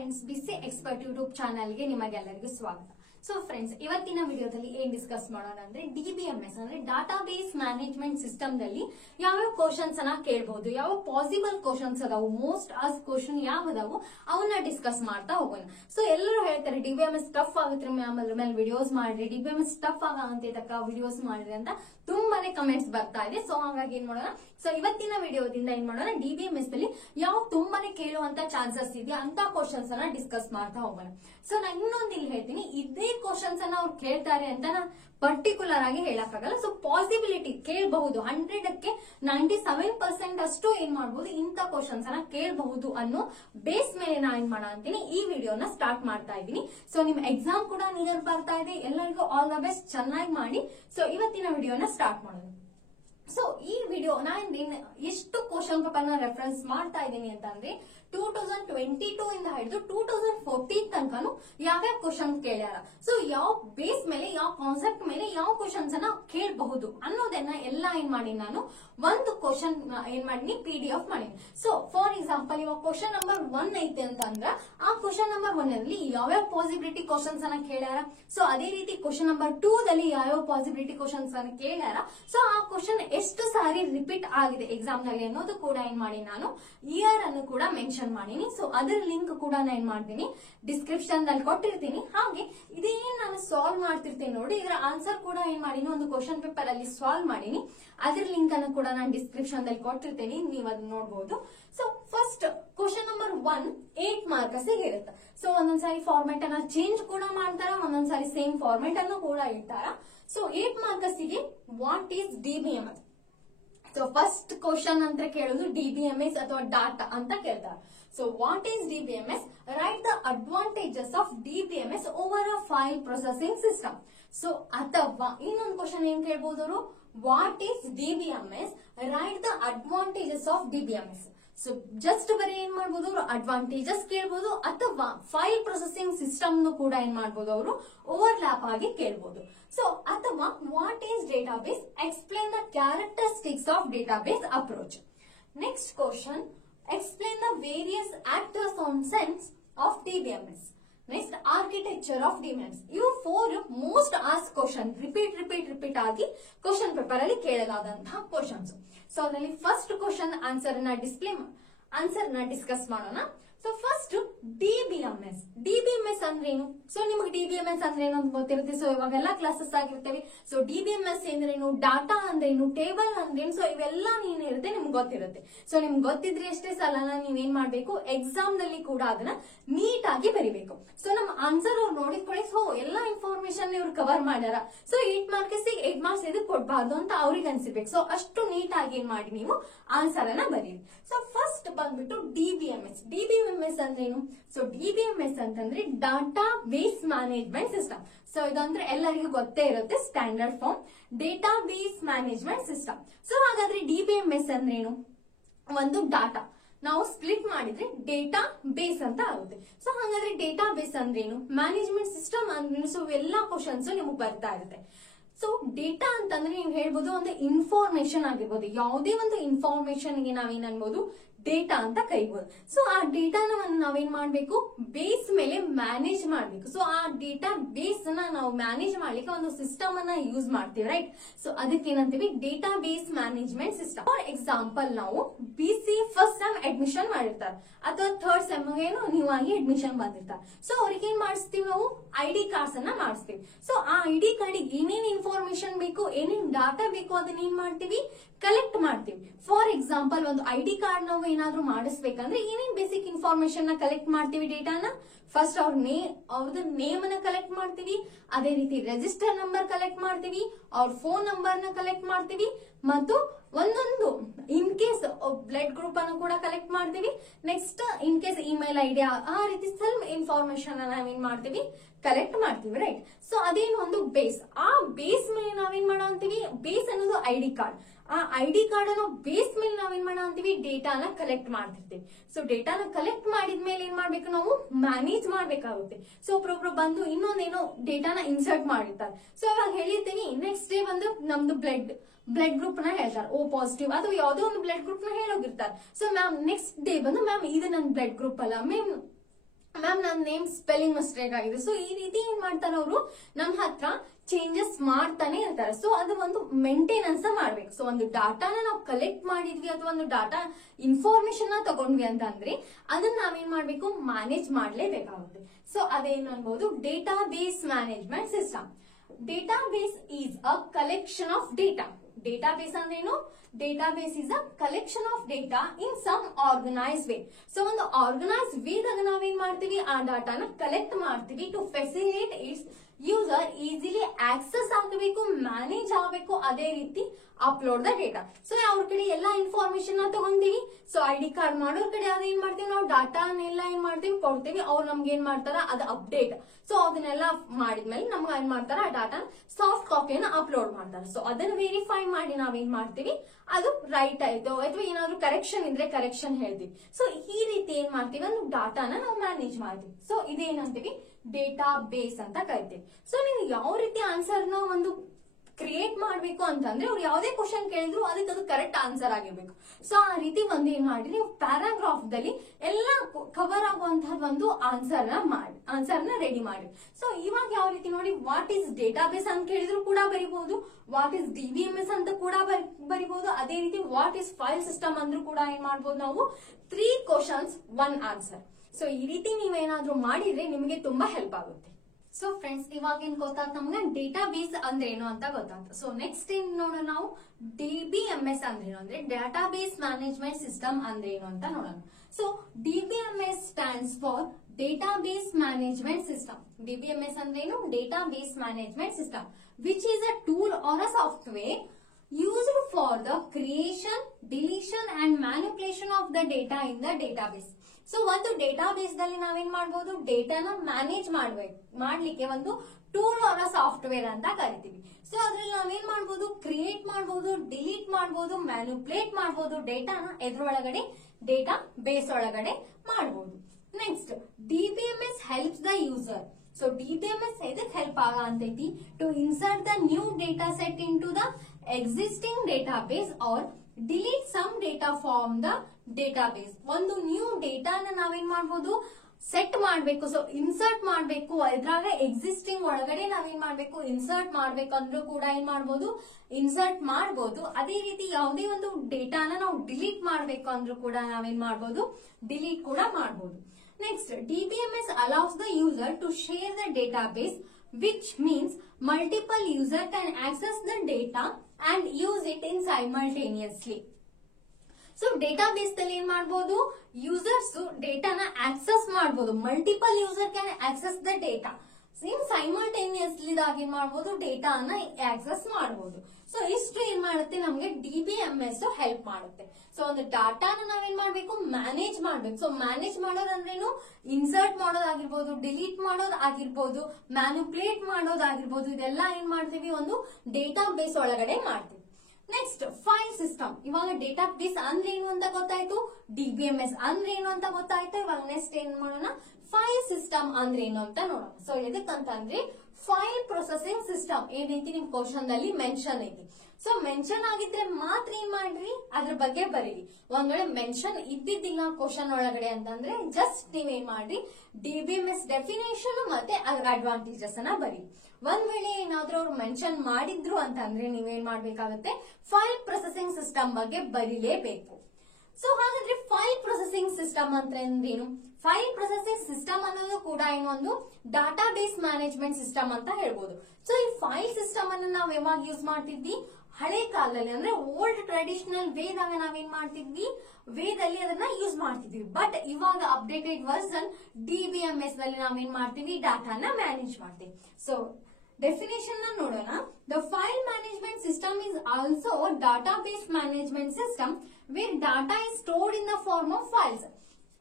Friends, ಬಿಸಿ expert YouTube ಚಾನಲ್ಗೆ ನಿಮಗೆಲ್ಲರಿಗೂ ಸ್ವಾಗತ. ಸೊ ಫ್ರೆಂಡ್ಸ್, ಇವತ್ತಿನ ವಿಡಿಯೋದಲ್ಲಿ ಏನ್ ಡಿಸ್ಕಸ್ ಮಾಡೋಣ ಅಂದ್ರೆ DBMS ಅಂದ್ರೆ ಡಾಟಾಬೇಸ್ ಮ್ಯಾನೇಜ್ಮೆಂಟ್ ಸಿಸ್ಟಮ್ ದಲ್ಲಿ ಯಾವ ಕ್ವಶನ್ಸ್ ಅನ್ನ ಕೇಳಬಹುದು, ಯಾವ ಪಾಸಿಬಲ್ ಕ್ವಶನ್ಸ್ ಅದಾವು, ಮೋಸ್ಟ್ ಆಸ್ ಕ್ವಶನ್ ಯಾವ ಅದಾವು ಅವನ್ನ ಡಿಸ್ಕಸ್ ಮಾಡ್ತಾ ಹೋಗೋಣ. ಸೊ ಎಲ್ಲರೂ ಹೇಳ್ತಾರೆ DBMS ಟಫ್ ಆಗುತ್ತೆ ಮ್ಯಾಮ್, ಅದ್ರ ಮೇಲೆ ವಿಡಿಯೋಸ್ ಮಾಡ್ರಿ, DBMS ಟಫ್ ಆಗಂತ ವಿಡಿಯೋಸ್ ಮಾಡ್ರಿ ಅಂತ ತುಂಬಾನೇ ಕಮೆಂಟ್ಸ್ ಬರ್ತಾ ಇದೆ. ಸೊ ಹಾಗಾಗಿ ಏನ್ ಮಾಡೋಣ, ಸೊ ಇವತ್ತಿನ ವಿಡಿಯೋದಿಂದ ಏನ್ ಮಾಡೋಣ, DBMS ಅಲ್ಲಿ ಯಾವ ತುಂಬಾನೇ ಕೇಳುವಂತ ಚಾನ್ಸಸ್ ಇದೆಯಾ ಅಂತ ಕ್ವಶನ್ಸ್ ಅನ್ನ ಡಿಸ್ಕಸ್ ಮಾಡ್ತಾ ಹೋಗೋಣ. ಸೊ ನಾನು ಇನ್ನೊಂದು ಇಲ್ಲಿ ಹೇಳ್ತೀನಿ, ಇದೇ ಕ್ವಶನ್ಸ್ ಅನ್ನ ಅವ್ರು ಕೇಳ್ತಾರೆ ಅಂತ ನಾನು ಪರ್ಟಿಕ್ಯುಲರ್ ಆಗಿ ಹೇಳಕ್ಕಾಗಲ್ಲ. ಸೊ ಪಾಸಿಬಿಲಿಟಿ ಕೇಳಬಹುದು, 100ಕ್ಕೆ 97% ಅಷ್ಟು ಏನ್ ಮಾಡಬಹುದು, ಇಂಥ ಕ್ವಶನ್ಸ್ ಅನ್ನ ಕೇಳಬಹುದು ಅನ್ನೋ ಬೇಸ್ ಮೇಲೆ ನಾ ಏನ್ ಮಾಡ ಅಂತೀನಿ ಈ ವಿಡಿಯೋನ ಸ್ಟಾರ್ಟ್ ಮಾಡ್ತಾ ಇದ್ದೀನಿ. ಸೊ ನಿಮ್ ಎಕ್ಸಾಮ್ ಕೂಡ ನಿಯರ್ ಬರ್ತಾ ಇದೆ, ಎಲ್ಲರಿಗೂ ಆಲ್ ದ ಬೆಸ್ಟ್, ಚೆನ್ನಾಗಿ ಮಾಡಿ. ಸೊ ಇವತ್ತಿನ ವಿಡಿಯೋನ ಸ್ಟಾರ್ಟ್ ಮಾಡೋಣ. ಸೊ ಈ ವಿಡಿಯೋ ನಾನು ಎಷ್ಟು ಕ್ವಶನ್ ಪೇಪರ್ನ ರೆಫರೆನ್ಸ್ ಮಾಡ್ತಾ ಇದ್ದೀನಿ ಅಂತಂದ್ರೆ 2022 ಇಂದ ಹಿಡಿದು 2014 ತನಕನು ಯಾವ್ಯಾವ ಕ್ವಶನ್ ಕೇಳ್ಯಾರ, ಸೊ ಯಾವ ಬೇಸ್ ಮೇಲೆ, ಯಾವ ಕಾನ್ಸೆಪ್ಟ್ ಮೇಲೆ ಯಾವ ಕ್ವಶನ್ಸ್ ಅನ್ನ ಕೇಳಬಹುದು ಅನ್ನೋದನ್ನ ಎಲ್ಲ ಏನ್ ಮಾಡಿ ನಾನು ಒಂದು ಕ್ವಶನ್ ಏನ್ ಮಾಡೀನಿ PDF ಮಾಡೀನಿ. ಸೊ ಫಾರ್ ಎಕ್ಸಾಂಪಲ್, ಇವಾಗ ಕ್ವಶನ್ ನಂಬರ್ 1 ಐತೆ ಅಂತ ಅಂದ್ರ ಆ ಕ್ವಶನ್ ನಂಬರ್ 1 ಅಲ್ಲಿ ಯಾವ್ಯಾವ ಪಾಸಿಬಿಲಿಟಿ ಕ್ವಶನ್ಸ್ ಅನ್ನ ಕೇಳ್ಯಾರ, ಸೊ ಅದೇ ರೀತಿ ಕ್ವಶನ್ ನಂಬರ್ 2 ದಲ್ಲಿ ಯಾವ್ಯಾವ ಪಾಸಿಬಿಲಿಟಿ ಕ್ವಶನ್ಸ್ ಅನ್ನ ಕೇಳ್ಯಾರ, ಸೊ ಆ ಕ್ವಶನ್ ಎಷ್ಟು ಸಾರಿ ರಿಪೀಟ್ ಆಗಿದೆ ಎಕ್ಸಾಮ್ ನಲ್ಲಿ ಅನ್ನೋದು ಕೂಡ ಏನ್ ಮಾಡಿ ನಾನು ಇಯರ್ ಅನ್ನು ಕೂಡ ಮೆನ್ಷನ್ ಮಾಡೀನಿ. ಸೊ ಅದರ ಲಿಂಕ್ ಕೂಡ ನಾನು ಏನ್ ಮಾಡ್ತೀನಿ ಡಿಸ್ಕ್ರಿಪ್ಷನ್ ನಲ್ಲಿ ಕೊಟ್ಟಿರ್ತೀನಿ. ಹಾಗೆ ಇದೇನ್ ನಾನು ಸಾಲ್ವ್ ಮಾಡ್ತಿರ್ತೀನಿ ನೋಡಿ, ಇದರ ಆನ್ಸರ್ ಕೂಡ ಏನ್ ಮಾಡೀನಿ ಒಂದು ಕ್ವಶನ್ ಪೇಪರ್ ಅಲ್ಲಿ ಸಾಲ್ವ್ ಮಾಡೀನಿ, ಅದ್ರ ಲಿಂಕ್ ಅನ್ನು ಕೂಡ ನಾನು ಡಿಸ್ಕ್ರಿಪ್ಷನ್ ದಲ್ಲಿ ಕೊಟ್ಟಿರ್ತೀನಿ, ನೀವು ಅದನ್ನ ನೋಡಬಹುದು. So first question number 1 8 marks ಇರುತ್ತೆ. ಸೊ ಒಂದೊಂದ್ಸಾರಿ ಫಾರ್ಮೆಟ್ ಅನ್ನ ಚೇಂಜ್ ಕೂಡ ಮಾಡ್ತಾರ, ಒಂದೊಂದ್ಸಾರಿ ಸೇಮ್ ಫಾರ್ಮೆಟ್ ಅನ್ನು ಕೂಡ ಇಡ್ತಾರ. ಸೊ 8 ಮಾರ್ಕ್ಸ್ ಗೆ what is DBMS. So first question ಅಂತ ಕೇಳೋದು DBMS ಅಥವಾ ಡಾಟಾ ಅಂತ ಕೇಳ್ತಾರೆ. So what is DBMS? Write the advantages of DBMS over a file processing system. So ಅಥವಾ ಇನ್ನೊಂದು ಕ್ವಶನ್ ಏನ್ ಕೇಳಬಹುದು ಅವರು, what is DBMS? Write the advantages of DBMS. So just ಬರೀ ಏನ್ ಮಾಡಬಹುದು ಅವರು ಅಡ್ವಾಂಟೇಜಸ್ ಕೇಳಬಹುದು, ಅಥವಾ ಫೈಲ್ ಪ್ರೊಸೆಸಿಂಗ್ ಸಿಸ್ಟಮ್ ಕೂಡ ಏನ್ ಮಾಡಬಹುದು ಅವರು ಓವರ್ಲ್ಯಾಪ್ ಆಗಿ ಕೇಳಬಹುದು. ಸೊ ಅಥವಾ what is database? Explain the characteristics of database approach. Next question, explain the various actors on sense of DBMS. Next, architecture of DBMS. ಇವು 4 ಮೋಸ್ಟ್ ಆಸ್ಕ್ ಕ್ವಶನ್, ರಿಪೀಟ್ ಆಗಿ question paper ಅಲ್ಲಿ ಕೇಳಲಾದಂತಹ questions. So ಅದರಲ್ಲಿ first question answer ನ discuss ಮಾಡೋಣ. So first DBMS ಅಂದ್ರೇನು? So ನಿಮಗೆ DBMS ಅಂದ್ರೆ ಏನು ಅಂತ ಗೊತ್ತಿರುತ್ತೆ. ಸೊ ಇವಾಗೆಲ್ಲ ಕ್ಲಾಸಸ್ ಆಗಿರ್ತೇವೆ. ಸೊ DBMS ಅಂದ್ರೇನು, ಡಾಟಾ ಅಂದ್ರೇನು, ಟೇಬಲ್ ಅಂದ್ರೇನು, ಸೊ ಇವೆಲ್ಲ ಏನಿರುತ್ತೆ ನಿಮ್ಗೆ ಗೊತ್ತಿರುತ್ತೆ. ಸೊ ನಿಮ್ಗೆ ಗೊತ್ತಿದ್ರೆ ಎಷ್ಟೇ ಸಲನ ನೀವೇನ್ ಮಾಡ್ಬೇಕು, ಎಕ್ಸಾಮ್ ನಲ್ಲಿ ಕೂಡ ಅದನ್ನ ನೀಟ್ ಆಗಿ ಬರಿಬೇಕು. ಸೊ ನಮ್ಮ ಆನ್ಸರ್ ಅವ್ರು ನೋಡಿಕೊಳ್ಳಿ, ಸೊ ಎಲ್ಲಾ ಇನ್ಫಾರ್ಮೇಶನ್ ಇವ್ರು ಕವರ್ ಮಾಡ್ಯಾರ, ಸೊ 8 ಮಾರ್ಕ್ಸ್ 8 ಮಾರ್ಕ್ಸ್ ಇದಕ್ಕೆ ಕೊಡ್ಬಾರ್ದು ಅಂತ ಅವ್ರಿಗೆ ಅನ್ಸಿರ್ಬೇಕು. ಸೊ ಅಷ್ಟು ನೀಟ್ ಆಗಿ ಏನ್ ಮಾಡಿ ನೀವು ಆನ್ಸರ್ ಅನ್ನ ಬರೀರಿ. ಸೊ ಫಸ್ಟ್ ಬಂದ್ಬಿಟ್ಟು DBMS ಅಂದ್ರೇನು? ಸೊ DBMS ಅಂತಂದ್ರೆ data base management system. So ಇದಂದ್ರೆ ಎಲ್ಲರಿಗೂ ಗೊತ್ತೇ ಇರುತ್ತೆ, standard form data base management system. So ಹಾಗಾದ್ರೆ DBMS ಅಂದ್ರೇನು? ಒಂದು ಡಾಟಾ ನಾವು ಸ್ಪ್ಲಿಟ್ ಮಾಡಿದ್ರೆ ಡೇಟಾ ಬೇಸ್ ಅಂತ ಆಗುತ್ತೆ. ಸೊ ಹಾಗಾದ್ರೆ ಡೇಟಾ ಬೇಸ್ ಅಂದ್ರೇನು, ಮ್ಯಾನೇಜ್ಮೆಂಟ್ ಸಿಸ್ಟಮ್ ಅಂದ್ರೇನು? ಸೊ ಎಲ್ಲಾ ಕ್ವಶನ್ಸ್ ನಿಮಗೆ ಬರ್ತಾ ಇರುತ್ತೆ. ಸೊ ಡೇಟಾ ಅಂತಂದ್ರೆ ನೀವು ಹೇಳ್ಬೋದು ಒಂದು ಇನ್ಫಾರ್ಮೇಶನ್ ಆಗಿರ್ಬೋದು, ಯಾವುದೇ ಒಂದು ಇನ್ಫಾರ್ಮೇಶನ್ ಗೆ ನಾವೇನ್ ಅನ್ಬೋದು, ಡೇಟಾ ಅಂತ ಕರಿಬಹುದು. ಸೊ ಆ ಡೇಟಾನ ನಾವೇನ್ ಮಾಡ್ಬೇಕು, ಬೇಸ್ ಮೇಲೆ ಮ್ಯಾನೇಜ್ ಮಾಡ್ಬೇಕು. ಸೊ ಆ ಡೇಟಾ ಬೇಸ್ ನ ನಾವು ಮ್ಯಾನೇಜ್ ಮಾಡ್ಲಿಕ್ಕೆ ಒಂದು ಸಿಸ್ಟಮ್ ಅನ್ನ ಯೂಸ್ ಮಾಡ್ತೀವಿ, ರೈಟ್? ಸೊ ಅದಕ್ಕೆ ಏನಂತೀವಿ, data base management system. For example, ನಾವು BC ಫಸ್ಟ್ ಸೆಮ್ ಅಡ್ಮಿಷನ್ ಮಾಡಿರ್ತಾರೆ, ಅಥವಾ ಥರ್ಡ್ ಸೆಮ್ ಏನೋ ನೀವು ಆಗಿ ಅಡ್ಮಿಷನ್ ಬಂದಿರ್ತಾರೆ. ಸೊ ಅವ್ರಿಗೆ ಏನ್ ಮಾಡಿಸ್ತೀವಿ, ನಾವು ID ಕಾರ್ಡ್ಸ್ ಅನ್ನ ಮಾಡಿಸ್ತೀವಿ. ಸೊ ಆ ID ಕಾರ್ಡ್ ಏನೇನ್ ಇನ್ಫಾರ್ಮೇಶನ್ ಬೇಕು, ಏನೇನ್ ಡಾಟಾ ಬೇಕು ಅದನ್ನ ಏನ್ ಮಾಡ್ತೀವಿ, ಕಲೆಕ್ಟ್ ಮಾಡ್ತೀವಿ. ಫಾರ್ ಎಕ್ಸಾಂಪಲ್, ಒಂದು ID ಕಾರ್ಡ್ ನಾವು ಏನಾದ್ರೂ ಮಾಡಿಸ್ಬೇಕಂದ್ರೆ ಏನೇನ್ ಬೇಸಿಕ್ ಇನ್ಫಾರ್ಮೇಶನ್ ನ ಕಲೆಕ್ಟ್ ಮಾಡ್ತೀವಿ, ಡೇಟಾನ ಫಸ್ಟ್ ಅವ್ರದ್ದು ನೇಮ್ ಅನ್ನ ಕಲೆಕ್ಟ್ ಮಾಡ್ತೀವಿ, ಅದೇ ರೀತಿ ರಿಜಿಸ್ಟರ್ ನಂಬರ್ ಕಲೆಕ್ಟ್ ಮಾಡ್ತೀವಿ, ಅವ್ರ ಫೋನ್ ನಂಬರ್ ನ ಕಲೆಕ್ಟ್ ಮಾಡ್ತೀವಿ, ಮತ್ತು ಒಂದೊಂದು ಇನ್ ಕೇಸ್ ಬ್ಲಡ್ ಗ್ರೂಪ್ ಅನ್ನು ಕೂಡ ಕಲೆಕ್ಟ್ ಮಾಡ್ತೀವಿ. Next in case email ID, ಆ ರೀತಿ ಸ್ವಲ್ಪ ಇನ್ಫಾರ್ಮೇಶನ್ ನಾವೇನ್ ಮಾಡ್ತೀವಿ, ಕಲೆಕ್ಟ್ ಮಾಡ್ತೀವಿ, ರೈಟ್? ಸೊ ಅದೇನು ಒಂದು ಬೇಸ್. ಆ ಬೇಸ್ ಮೇಲೆ ನಾವೇನ್ ಮಾಡೋ ಅಂತೀವಿ, ಬೇಸ್ ಅನ್ನೋದು ID ಕಾರ್ಡ್. ಆ ID ಕಾರ್ಡ್ ಅನ್ನೋ ಬೇಸ್ ಮೇಲೆ ನಾವೇನ್ ಮಾಡೋ ಅಂತೀವಿ, ಡೇಟಾನ ಕಲೆಕ್ಟ್ ಮಾಡ್ತಿರ್ತೀವಿ. ಸೊ ಡೇಟಾನ ಕಲೆಕ್ಟ್ ಮಾಡಿದ್ಮೇಲೆ ಏನ್ ಮಾಡ್ಬೇಕು, ನಾವು ಮ್ಯಾನೇಜ್ ಮಾಡ್ಬೇಕಾಗುತ್ತೆ. ಸೊ ಒಬ್ರೊಬ್ರು ಬಂದು ಇನ್ನೊಂದೇನೋ ಡೇಟಾನ ಇನ್ಸರ್ಟ್ ಮಾಡಿರ್ತಾರೆ. ಸೊ ಅವಾಗ ಹೇಳಿರ್ತೀವಿ, ನೆಕ್ಸ್ಟ್ ಡೇ ಬಂದು ನಮ್ದು ಬ್ಲಡ್ ಗ್ರೂಪ್ ನ ಹೇಳ್ತಾರೆ, O ಪಾಸಿಟಿವ್, ಅಥವಾ ಯಾವ್ದೋ ಒಂದು ಬ್ಲಡ್ ಗ್ರೂಪ್ ನ ಹೇಳೋಗಿರ್ತಾರೆ. ಸೊ ಮ್ಯಾಮ್ ನೆಕ್ಸ್ಟ್ ಡೇ ಬಂದು, ಮ್ಯಾಮ್ ಇದು ನನ್ ಬ್ಲಡ್ ಗ್ರೂಪ್ ಅಲ್ಲ ಮ್ಯಾಮ್, ಮ್ಯಾಮ್ ನನ್ನ ನೇಮ್ ಸ್ಪೆಲ್ಲಿಂಗ್ ಮಿಸ್ಟೇಕ್ ಆಗಿದೆ. ಸೊ ಈ ರೀತಿ ಏನ್ ಮಾಡ್ತಾರೆ ಅವರು ನಮ್ಮ ಹತ್ರ ಚೇಂಜಸ್ ಮಾಡ್ತಾನೆ ಇರ್ತಾರೆ. ಸೊ ಅದು ಒಂದು ಮೇಂಟೆನೆನ್ಸ್ ಮಾಡ್ಬೇಕು. ಸೊ ಒಂದು ಡಾಟಾನ ನಾವು ಕಲೆಕ್ಟ್ ಮಾಡಿದ್ವಿ ಅಥವಾ ಒಂದು ಡಾಟಾ ಇನ್ಫಾರ್ಮೇಶನ್ ತಗೊಂಡ್ವಿ ಅಂತ ಅಂದ್ರೆ ಅದನ್ನ ನಾವೇನ್ ಮಾಡ್ಬೇಕು, ಮ್ಯಾನೇಜ್ ಮಾಡ್ಲೇಬೇಕಾಗುತ್ತೆ. ಸೊ ಅದೇನು ಅನ್ಬೋದು, data base management system. Database is a collection of data. Database ಅಂದ್ರೇನು, database is a collection of data in some organise way. So ಒಂದು ಆರ್ಗನೈಸ್ ವೇದಾಗ ನಾವೇನ್ ಮಾಡ್ತೀವಿ, ಆ ಡಾಟಾನ ಕಲೆಕ್ಟ್ ಮಾಡ್ತೀವಿ to facilitate its user easily access ಆಗಬೇಕು, ಮ್ಯಾನೇಜ್ ಆಗಬೇಕು, ಅದೇ ರೀತಿ ಅಪ್ಲೋಡ್ ದ ಡೇಟಾ. ಸೊ ಅವ್ರ ಕಡೆ ಎಲ್ಲಾ ಇನ್ಫಾರ್ಮೇಶನ್ ತಗೊಂತೀವಿ. ಸೊ ID ಕಾರ್ಡ್ ಮಾಡೋರ್ ಕಡೆ ಅದೇನ್ ಮಾಡ್ತೀವಿ, ನಾವು ಡಾಟಾನೆಲ್ಲ ಏನ್ ಮಾಡ್ತೀವಿ ಕೊಡ್ತೀವಿ, ಅವ್ರು ನಮ್ಗೆ ಏನ್ ಮಾಡ್ತಾರ ಅದು ಅಪ್ಡೇಟ್. ಸೊ ಅದನ್ನೆಲ್ಲ ಮಾಡಿದ್ಮೇಲೆ ನಮ್ಗೆ ಏನ್ ಮಾಡ್ತಾರ, ಆ ಡಾಟಾ ಸಾಫ್ಟ್ ಕಾಪಿಯನ್ನ ಅಪ್ಲೋಡ್ ಮಾಡ್ತಾರೆ. ಸೊ ಅದನ್ನ ವೆರಿಫೈ ಮಾಡಿ ನಾವೇನ್ ಮಾಡ್ತೀವಿ, ಅದು ರೈಟ್ ಆಯ್ತು ಅಥವಾ ಏನಾದ್ರು ಕರೆಕ್ಷನ್ ಇದ್ರೆ ಕರೆಕ್ಷನ್ ಹೇಳ್ತೀವಿ. ಸೊ ಈ ರೀತಿ ಏನ್ ಮಾಡ್ತೀವಿ, ಒಂದು ಡಾಟಾನ ನಾವು ಮ್ಯಾನೇಜ್ ಮಾಡ್ತೀವಿ. ಸೊ ಇದೇನಂತೀವಿ, ಡೇಟಾ ಬೇಸ್ ಅಂತ ಕರಿತೀವಿ. ಸೊ ನೀವು ಯಾವ ರೀತಿ ಆನ್ಸರ್ ನ ಒಂದು ಕ್ರಿಯೇಟ್ ಮಾಡ್ಬೇಕು ಅಂತಂದ್ರೆ ಅವ್ರು ಯಾವುದೇ ಕ್ವಶನ್ ಕೇಳಿದ್ರು ಅದಕ್ಕೆ ಅದು ಕರೆಕ್ಟ್ ಆನ್ಸರ್ ಆಗಿರ್ಬೇಕು. ಸೊ ಆ ರೀತಿ ಒಂದು ಏನ್ ಮಾಡಿ ನೀವು ಪ್ಯಾರಾಗ್ರಾಫ್ ದಲ್ಲಿ ಎಲ್ಲ ಕವರ್ ಆಗುವಂತಹ ಒಂದು ಆನ್ಸರ್ ನ ರೆಡಿ ಮಾಡಿ. ಸೊ ಇವಾಗ ಯಾವ ರೀತಿ ನೋಡಿ, ವಾಟ್ ಈಸ್ ಡೇಟಾ ಬೇಸ್ ಅಂತ ಕೇಳಿದ್ರು ಕೂಡ ಬರಿಬಹುದು, ವಾಟ್ ಈಸ್ DBMS ಅಂತ ಕೂಡ ಬರಿಬಹುದು, ಅದೇ ರೀತಿ ವಾಟ್ ಈಸ್ ಫೈಲ್ ಸಿಸ್ಟಮ್ ಅಂದ್ರೂ ಕೂಡ ಏನ್ ಮಾಡ್ಬೋದು ನಾವು, 3 ಕ್ವಶನ್ಸ್ 1 ಆನ್ಸರ್. ಸೊ ಈ ರೀತಿ ನೀವೇನಾದ್ರೂ ಮಾಡಿದ್ರೆ ನಿಮಗೆ ತುಂಬಾ ಹೆಲ್ಪ್ ಆಗುತ್ತೆ. ಸೊ ಫ್ರೆಂಡ್ಸ್, ಇವಾಗ ಏನ್ ಗೊತ್ತಾಗ್ತ ನಮ್ಗೆ ಡೇಟಾ ಬೇಸ್ ಅಂದ್ರೆ ಏನು ಅಂತ ಗೊತ್ತಾಗ್ತದೆ. ಸೊ ನೆಕ್ಸ್ಟ್ ಏನ್ ನೋಡೋಣ ನಾವು, DBMS ಅಂದ್ರೆ ಏನು ಅಂದ್ರೆ ಡೇಟಾ ಬೇಸ್ ಮ್ಯಾನೇಜ್ಮೆಂಟ್ ಸಿಸ್ಟಮ್ ಅಂದ್ರೆ ಏನು ಅಂತ ನೋಡೋಣ. So DBMS stands for data base management system. DBMS ಅಂದ್ರೆ ಏನು, data base management system, which is a tool or a software used for the creation, deletion and manipulation of the data in the database. So ಒಂದು database ದಲ್ಲಿ ನಾವೇನ್ ಮಾಡಬಹುದು, ಡೇಟಾನ manage ಮಾಡ್ಲಿಕ್ಕೆ ಒಂದು tool R software ಅಂತ ಕರಿತೀವಿ. ಸೊ ಅದ್ರಲ್ಲಿ ನಾವೇನ್ ಮಾಡಬಹುದು, ಕ್ರಿಯೇಟ್ ಮಾಡಬಹುದು, ಡಿಲೀಟ್ ಮಾಡಬಹುದು, ಮ್ಯಾನಿಪುಲೇಟ್ ಮಾಡಬಹುದು, ಡೇಟಾನ ಎದ್ರೊಳಗಡೆ ಡೇಟಾ ಬೇಸ್ ಒಳಗಡೆ ಮಾಡಬಹುದು. Next, DBMS helps the user. So DBMS ಇದಕ್ಕೆ ಹೆಲ್ಪ್ ಆಗಂತೈತಿ to insert the new data set in to the existing database or delete some data from the database. ಒಂದು new ಡೇಟಾನ ನಾವೇನ್ ಮಾಡಬಹುದು, ಸೆಟ್ ಮಾಡಬೇಕು. ಸೊ ಇನ್ಸರ್ಟ್ ಮಾಡಬೇಕು, ಇದ್ರಾಗ ಎಕ್ಸಿಸ್ಟಿಂಗ್ ಒಳಗಡೆ ನಾವೇನ್ ಮಾಡ್ಬೇಕು, ಇನ್ಸರ್ಟ್ ಮಾಡ್ಬೇಕಂದ್ರೂ ಕೂಡ ಏನ್ ಮಾಡಬಹುದು, ಇನ್ಸರ್ಟ್ ಮಾಡಬಹುದು. ಅದೇ ರೀತಿ ಯಾವುದೇ ಒಂದು ಡೇಟಾನ ನಾವು ಡಿಲೀಟ್ ಮಾಡ್ಬೇಕು ಅಂದ್ರೂ ಕೂಡ ನಾವೇನ್ ಮಾಡಬಹುದು, ಡಿಲೀಟ್ ಕೂಡ ಮಾಡಬಹುದು. Next, DBMS allows the user to share the database, which means multiple users can access the data and use it in simultaneously. So database ದಲ್ಲಿ ಏನ್ ಮಾಡಬಹುದು, ಯೂಸರ್ಸ್ ಡೇಟಾನ ಆಕ್ಸೆಸ್ ಮಾಡಬಹುದು, multiple user can access the data in simultaneously ಏನ್ ಮಾಡಬಹುದು, ಡೇಟಾನ access ಮಾಡಬಹುದು. So ಇಷ್ಟು ಏನ್ ಮಾಡುತ್ತೆ, ನಮ್ಗೆ DBMS ಹೆಲ್ಪ್ ಮಾಡುತ್ತೆ. ಸೊ ಒಂದು ಡಾಟಾನ ನಾವೇನ್ ಮಾಡ್ಬೇಕು, ಮ್ಯಾನೇಜ್ ಮಾಡ್ಬೇಕು. ಸೊ ಮ್ಯಾನೇಜ್ ಮಾಡೋದಂದ್ರೇನು, ಇನ್ಸರ್ಟ್ ಮಾಡೋದಾಗಿರ್ಬೋದು, ಡಿಲೀಟ್ ಮಾಡೋದಾಗಿರ್ಬೋದು, ಮ್ಯಾನಿಪುಲೇಟ್ ಮಾಡೋದಾಗಿರ್ಬೋದು, ಇದೆಲ್ಲ ಏನ್ ಮಾಡ್ತೀವಿ, ಒಂದು ಡೇಟಾ ಬೇಸ್ ಒಳಗಡೆ ಮಾಡ್ತೀವಿ. Next, file system. ಇವಾಗ ಡೇಟಾ ಬೇಸ್ ಅಂದ್ರೆ ಏನು ಅಂತ ಗೊತ್ತಾಯ್ತು, DBMS ಅಂದ್ರೆ ಏನು ಅಂತ ಗೊತ್ತಾಯ್ತು. ಇವಾಗ ನೆಕ್ಸ್ಟ್ ಏನ್ ಮಾಡೋಣ, ಫೈಲ್ ಸಿಸ್ಟಮ್ ಅಂದ್ರೆ ಏನು ಅಂತ ನೋಡೋಣ. ಸೊ ಎದಕ್ಕಂತಂದ್ರೆ ಫೈಲ್ ಪ್ರೊಸೆಸಿಂಗ್ ಸಿಸ್ಟಮ್ ಏನೈತಿ ನಿಮ್ ಕ್ವಶನ್ ದಲ್ಲಿ ಮೆನ್ಷನ್ ಐತಿ. ಸೊ ಮೆನ್ಷನ್ ಆಗಿದ್ರೆ ಮಾತ್ರ ಏನ್ ಮಾಡ್ರಿ, ಅದ್ರ ಬಗ್ಗೆ ಬರೀರಿ. ಒಂದ್ ವೇಳೆ ಮೆನ್ಷನ್ ಇದ್ದಿದ್ದಿಲ್ಲ ಕ್ವಶನ್ ಒಳಗಡೆ ಅಂತಂದ್ರೆ ಜಸ್ಟ್ ನೀವೇನ್ ಮಾಡ್ರಿ, DBMS ಡೆಫಿನೇಷನ್ ಮತ್ತೆ ಅದ್ರ ಅಡ್ವಾಂಟೇಜಸ್ ಅನ್ನ ಬರೀ. ಒಂದ್ ವೇಳೆ ಏನಾದ್ರೂ ಅವ್ರು ಮೆನ್ಷನ್ ಮಾಡಿದ್ರು ಅಂತಂದ್ರೆ ನೀವೇನ್ ಮಾಡ್ಬೇಕಾಗುತ್ತೆ, ಫೈಲ್ ಪ್ರೊಸೆಸಿಂಗ್ ಸಿಸ್ಟಮ್ ಬಗ್ಗೆ ಬರೀಲೇಬೇಕು. ಸೊ ಹಾಗಾದ್ರೆ ಫೈಲ್ ಪ್ರೊಸೆಸಿಂಗ್ ಸಿಸ್ಟಮ್ ಅಂತ ಏನು, ಫೈಲ್ ಪ್ರೊಸೆಸಿಂಗ್ ಸಿಸ್ಟಮ್ ಅನ್ನೋದು ಕೂಡ ಏನೊಂದು ಡಾಟಾ ಬೇಸ್ ಮ್ಯಾನೇಜ್ಮೆಂಟ್ ಸಿಸ್ಟಮ್ ಅಂತ ಹೇಳ್ಬೋದು. ಸೊ ಈ ಫೈಲ್ ಸಿಸ್ಟಮ್ ಅನ್ನ ನಾವ್ ಯಾವಾಗ ಯೂಸ್ ಮಾಡ್ತಿದ್ವಿ, ಹಳೆ ಕಾಲದಲ್ಲಿ ಅಂದ್ರೆ ಓಲ್ಡ್ ಟ್ರೆಡಿಷನಲ್ ವೇದಾಗ ನಾವೇನ್ ಮಾಡ್ತಿದ್ವಿ, ವೇದಲ್ಲಿ ಅದನ್ನ ಯೂಸ್ ಮಾಡ್ತಿದ್ವಿ. ಬಟ್ ಇವಾಗ ಅಪ್ಡೇಟೆಡ್ ವರ್ಸನ್ DBMS ನಲ್ಲಿ ನಾವೇನ್ ಮಾಡ್ತೀವಿ, ಡಾಟಾನ ಮ್ಯಾನೇಜ್ ಮಾಡ್ತೀವಿ. ಸೊ ಡೆಫಿನೇಷನ್ ನೋಡೋಣ. The file management system is also database management system where data is stored in the form of files.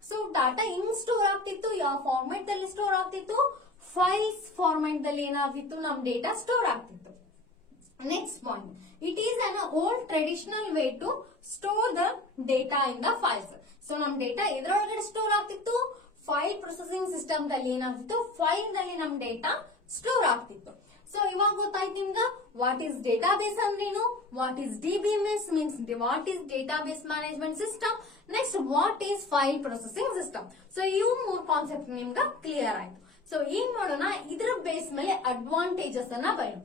So data ಹಿಂಗ್ ಸ್ಟೋರ್ ಆಗ್ತಿತ್ತು, ಯಾವ ಫಾರ್ಮೆಟ್ ದಲ್ಲಿ ಸ್ಟೋರ್ ಆಗ್ತಿತ್ತು, ಫೈಲ್ಸ್ ಫಾರ್ಮೆಟ್ ದಲ್ಲಿ ಏನಾಗ್ತಿತ್ತು, ನಮ್ ಡೇಟಾ ಸ್ಟೋರ್ ಆಗ್ತಿತ್ತು. Next point, it is an old traditional way to store the data in the files. So ನಮ್ ಡೇಟಾ ಎದ್ರೊಳಗಡೆ ಸ್ಟೋರ್ ಆಗ್ತಿತ್ತು, ಫೈಲ್ ಪ್ರೊಸೆಸಿಂಗ್ ಸಿಸ್ಟಮ್ ದಲ್ಲಿ ಏನಾಗ್ತಿತ್ತು, ಫೈಲ್ ನಲ್ಲಿ ನಮ್ ಡೇಟಾ ಸ್ಟೋರ್ ಆಗ್ತಿತ್ತು. ಸೊ ಇವಾಗ ಗೊತ್ತಾಯ್ತು ನಿಮ್ಗ ವಾಟ್ ಈಸ್ ಡೇಟಾಬೇಸ್ ಅಂದ್ರೇನು, what is DBMS means what is database management system, next what is file processing system. So ಇವು 3 ಕಾನ್ಸೆಪ್ಟ್ ನಿಮ್ಗ ಕ್ಲಿಯರ್ ಆಯ್ತು. ಸೊ ಈಗ ನೋಡೋಣ ಇದ್ರ ಬೇಸ್ ಮೇಲೆ ಅಡ್ವಾಂಟೇಜಸ್ ಅನ್ನ ಬರೋಣ.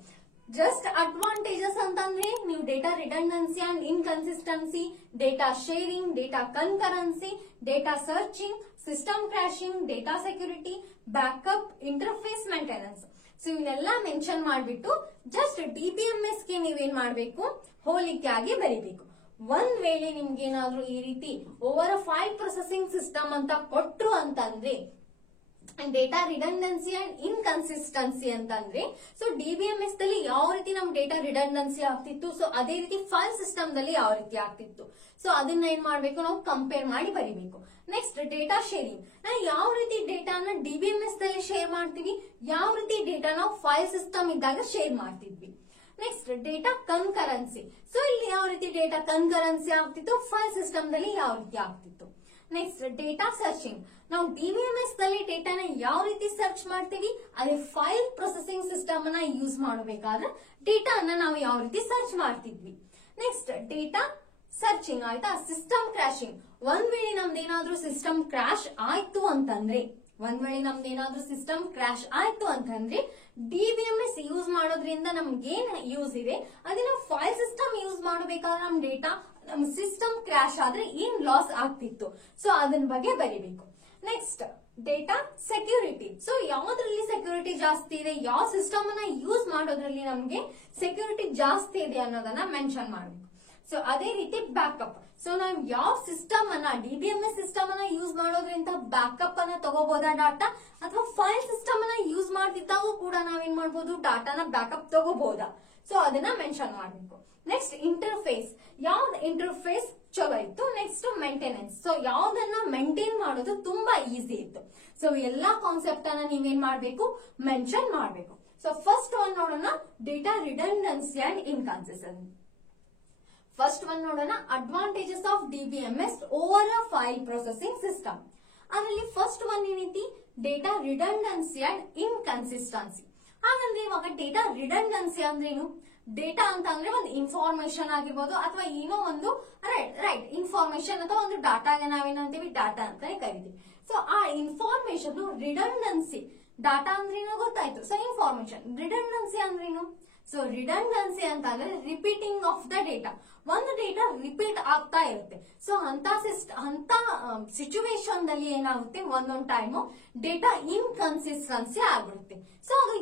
ಜಸ್ಟ್ ಅಡ್ವಾಂಟೇಜಸ್ ಅಂತಂದ್ರೆ ನೀವು data redundancy and inconsistency, data sharing, data concurrency, data searching, system crashing, data security, backup, interface maintenance. So ಇವನ್ನೆಲ್ಲ ಮೆನ್ಷನ್ ಮಾಡ್ಬಿಟ್ಟು ಜಸ್ಟ್ DBMS ಗೆ ನೀವೇನ್ ಮಾಡ್ಬೇಕು, ಹೋಲಿಕೆ ಆಗಿ ಬರೀಬೇಕು. ಒಂದ್ ವೇಳೆ ನಿಮ್ಗೆ ಏನಾದ್ರೂ ಈ ರೀತಿ ಓವರ್ ಫೈಲ್ ಪ್ರೊಸೆಸಿಂಗ್ ಸಿಸ್ಟಮ್ ಅಂತ ಕೊಟ್ರು ಅಂತಂದ್ರೆ ಡೇಟಾ ರಿಡಂಡೆನ್ಸಿ ಅಂಡ್ ಇನ್ಕನ್ಸಿಸ್ಟೆನ್ಸಿ ಅಂತಂದ್ರೆ, ಸೊ DBMS ದಲ್ಲಿ ಯಾವ ರೀತಿ ನಮ್ ಡೇಟಾ ರಿಡಂಡೆನ್ಸಿ ಆಗ್ತಿತ್ತು, ಸೊ ಅದೇ ರೀತಿ ಫೈಲ್ ಸಿಸ್ಟಮ್ ದಲ್ಲಿ ಯಾವ ರೀತಿ ಆಗ್ತಿತ್ತು. ಸೊ ಅದನ್ನ ಏನ್ ಮಾಡ್ಬೇಕು, ನಾವು ಕಂಪೇರ್ ಮಾಡಿ ಬರೀಬೇಕು. ನೆಕ್ಸ್ಟ್ ಡೇಟಾ ಶೇರಿಂಗ್, ನಾವು ಯಾವ ರೀತಿ ಡೇಟಾನ DBMS ದಲ್ಲಿ ಶೇರ್ ಮಾಡ್ತೀವಿ, ಯಾವ ರೀತಿ ಡೇಟಾ ನಾವು ಫೈಲ್ ಸಿಸ್ಟಮ್ ಇದ್ದಾಗ ಶೇರ್ ಮಾಡ್ತಿದ್ವಿ. ನೆಕ್ಸ್ಟ್ ಡೇಟಾ ಕನ್ಕರೆನ್ಸಿ, ಸೊ ಇಲ್ಲಿ ಯಾವ ರೀತಿ ಡೇಟಾ ಕನ್ಕರೆನ್ಸಿ ಆಗ್ತಿತ್ತು, ಫೈಲ್ ಸಿಸ್ಟಮ್ ದಲ್ಲಿ ಯಾವ ರೀತಿ ಆಗ್ತಿತ್ತು. ನೆಕ್ಸ್ಟ್ ಡೇಟಾ ಸರ್ಚಿಂಗ್, ನಾವು DBMS ದಲ್ಲಿ ಡೇಟಾನ ಯಾವ ರೀತಿ ಸರ್ಚ್ ಮಾಡ್ತೀವಿ, ಅದೇ ಫೈಲ್ ಪ್ರೊಸೆಸಿಂಗ್ ಸಿಸ್ಟಮ್ ಅನ್ನ ಯೂಸ್ ಮಾಡಬೇಕಾದ್ರೆ ಡೇಟಾನ ನಾವು ಯಾವ ರೀತಿ ಸರ್ಚ್ ಮಾಡ್ತಿದ್ವಿ. ನೆಕ್ಸ್ಟ್ ಡೇಟಾ ಸರ್ಚಿಂಗ್ ಆಯ್ತಾ. ಸಿಸ್ಟಮ್ ಕ್ರಾಶಿಂಗ್, ಒಂದ್ ವೇಳೆ ನಮ್ದೇನಾದ್ರೂ ಸಿಸ್ಟಮ್ ಕ್ರಾಶ್ ಆಯ್ತು ಅಂತಂದ್ರೆ, DBMS ಯೂಸ್ ಮಾಡೋದ್ರಿಂದ ನಮ್ಗೇನ್ ಯೂಸ್ ಇದೆ, ಅದನ್ನ ಫೈಲ್ ಸಿಸ್ಟಮ್ ಯೂಸ್ ಮಾಡಬೇಕಾದ್ರೆ ನಮ್ ಡೇಟಾ ನಮ್ ಸಿಸ್ಟಮ್ ಕ್ರಾಶ್ ಆದ್ರೆ ಏನ್ ಲಾಸ್ ಆಗ್ತಿತ್ತು, ಸೊ ಅದನ್ನ ಬಗ್ಗೆ ಬರೀಬೇಕು. ನೆಕ್ಸ್ಟ್ ಡೇಟಾ ಸೆಕ್ಯೂರಿಟಿ, ಸೊ ಯಾವ್ದ್ರಲ್ಲಿ ಸೆಕ್ಯೂರಿಟಿ ಜಾಸ್ತಿ ಇದೆ, ಯಾವ ಸಿಸ್ಟಮ್ ಅನ್ನ ಯೂಸ್ ಮಾಡೋದ್ರಲ್ಲಿ ನಮ್ಗೆ ಸೆಕ್ಯೂರಿಟಿ ಜಾಸ್ತಿ ಇದೆ ಅನ್ನೋದನ್ನ ಮೆನ್ಷನ್ ಮಾಡಬೇಕು. ಸೊ ಅದೇ ರೀತಿ ಬ್ಯಾಕಪ್, ಸೊ ನಾವು ಯಾವ ಸಿಸ್ಟಮ್ ಅನ್ನ DBMS ಸಿಸ್ಟಮ್ ಅನ್ನ ಯೂಸ್ ಮಾಡೋದ್ರಿಂದ ಬ್ಯಾಕಪ್ ಅನ್ನ ತಗೋಬಹುದಾ ಡಾಟಾ, ಅಥವಾ ಫೈಲ್ ಸಿಸ್ಟಮ್ ಅನ್ನ ಯೂಸ್ ಮಾಡ್ತಿದ್ದಾಗೂ ಕೂಡ ನಾವೇನ್ ಮಾಡ್ಬೋದು, ಡಾಟಾನ ಬ್ಯಾಕಪ್ ತಗೋಬಹುದಾ, ಸೊ ಅದನ್ನ ಮೆನ್ಷನ್ ಮಾಡಬೇಕು. ನೆಕ್ಸ್ಟ್ ಇಂಟರ್ಫೇಸ್, ಯಾವ್ದು ಇಂಟರ್ಫೇಸ್ ಚಲೋ ಇತ್ತು. ನೆಕ್ಸ್ಟ್ ಮೇಂಟೆನೆನ್ಸ್, ಸೊ ಯಾವ್ದನ್ನ ಮೇಂಟೈನ್ ಮಾಡೋದು ತುಂಬಾ ಈಸಿ ಇತ್ತು. ಸೊ ಎಲ್ಲಾ ಕಾನ್ಸೆಪ್ಟ್ ಅನ್ನ ನೀವೇನ್ ಮಾಡ್ಬೇಕು, ಮೆನ್ಷನ್ ಮಾಡ್ಬೇಕು. ಸೊ ಫಸ್ಟ್ ಒನ್ ನೋಡೋಣ, data redundancy and inconsistency. First one ನೋಡೋಣ, advantages of DBMS over a file processing system. ಅದರಲ್ಲಿ ಫಸ್ಟ್ ಒನ್ ಏನೈತಿ, ಡೇಟಾ ರಿಡಂಡೆನ್ಸಿ ಅಂಡ್ ಇನ್ಕನ್ಸಿಸ್ಟೆನ್ಸಿ. ಹಾಗಂದ್ರೆ ಇವಾಗ ಡೇಟಾ ರಿಡಂಡೆನ್ಸಿ ಅಂದ್ರೇನು, ಡೇಟಾ ಅಂತ ಅಂದ್ರೆ ಒಂದು ಇನ್ಫಾರ್ಮೇಶನ್ ಆಗಿರ್ಬೋದು ಅಥವಾ ಏನೋ ಒಂದು ರೈಟ್ ಇನ್ಫಾರ್ಮೇಶನ್ ಅಥವಾ ಒಂದು ಡಾಟಾಗೆ ನಾವೇನಂತೀವಿ, ಡಾಟಾ ಅಂತಾನೆ ಕರಿತೀವಿ. ಸೊ ಆ ಇನ್ಫಾರ್ಮೇಶನ್ ರಿಡಂಡೆನ್ಸಿ, ಡಾಟಾ ಅಂದ್ರೇನು ಗೊತ್ತಾಯ್ತು, ಸೊ ಇನ್ಫಾರ್ಮೇಶನ್. ರಿಡಂಡೆನ್ಸಿ ಅಂದ್ರೇನು, ಸೊ ರಿಡಂಡೆನ್ಸಿ ಅಂತ ಅಂದ್ರೆ ರಿಪೀಟಿಂಗ್ ಆಫ್ ದ ಡೇಟಾ, ಒಂದು ಡೇಟಾ ರಿಪೀಟ್ ಆಗ್ತಾ ಇರುತ್ತೆ. ಸೊ ಅಂತ ಸಿಚುವೇಶನ್ ದಲ್ಲಿ ಏನಾಗುತ್ತೆ, ಒಂದೊಂದು ಟೈಮು ಡೇಟಾ ಇನ್ಕನ್ಸಿಸ್ಟೆನ್ಸಿ ಆಗ್ಬಿಡುತ್ತೆ. ಸೊ ಅದು